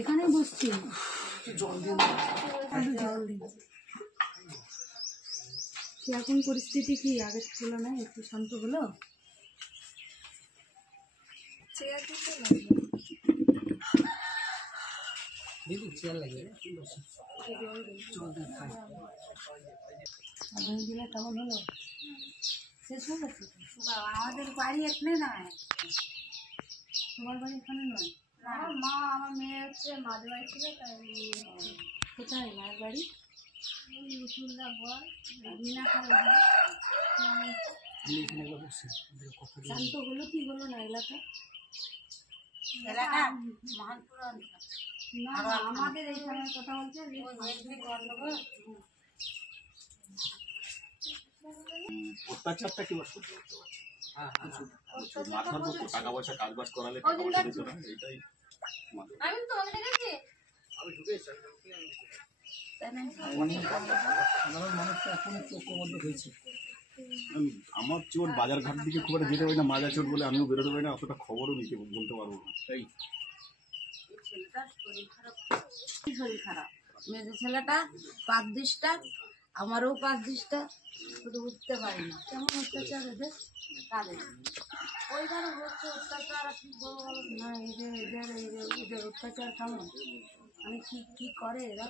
এখানে বসছি, জল দিন, জল দিন। এখন পরিস্থিতি কি আগের তুলনায় একটু শান্ত হলো? দিদি চেয়ার লাগে দিলে কেমন হলো? শেষ হয়ে গেছে? আমাদের বাড়ি এখানে নয়। তোমার বাড়ি এখানে নয়? আমার মা, আমার মেয়ে হচ্ছে মাদের বাড়ি ছিল, তাই। কোথায় মায়ের বাড়ি? শান্ত হলো কি হলো না এলাকা? না, আমাদের এইখানে কথা বলছে অত্যাচারটা কি সহ্য করতে পারছে? মাথার মতো টাকা পয়সা কাজ বাজ করালে এইটাই সাধারণ মানুষটা এখন একটু ঐক্যবদ্ধ হয়েছে। আমার চোট বাজার ঘাট দিকে খুব একটা যেতে পারি না, মাজা চোট বলে আমিও বেরোতে পারি না, অতটা খবরও নিতে বলতে পারবো না। তাই শরীর খারাপ, মেয়ে ছেলেটা 5 দিশটা, আমারও 5 দিশটা, শুধু উঠতে পারি না। কেমন অত্যাচার এদের? কাদের? ওইখানে হচ্ছে অত্যাচার, না এদের অত্যাচার কেমন? মানে কি করে এরা?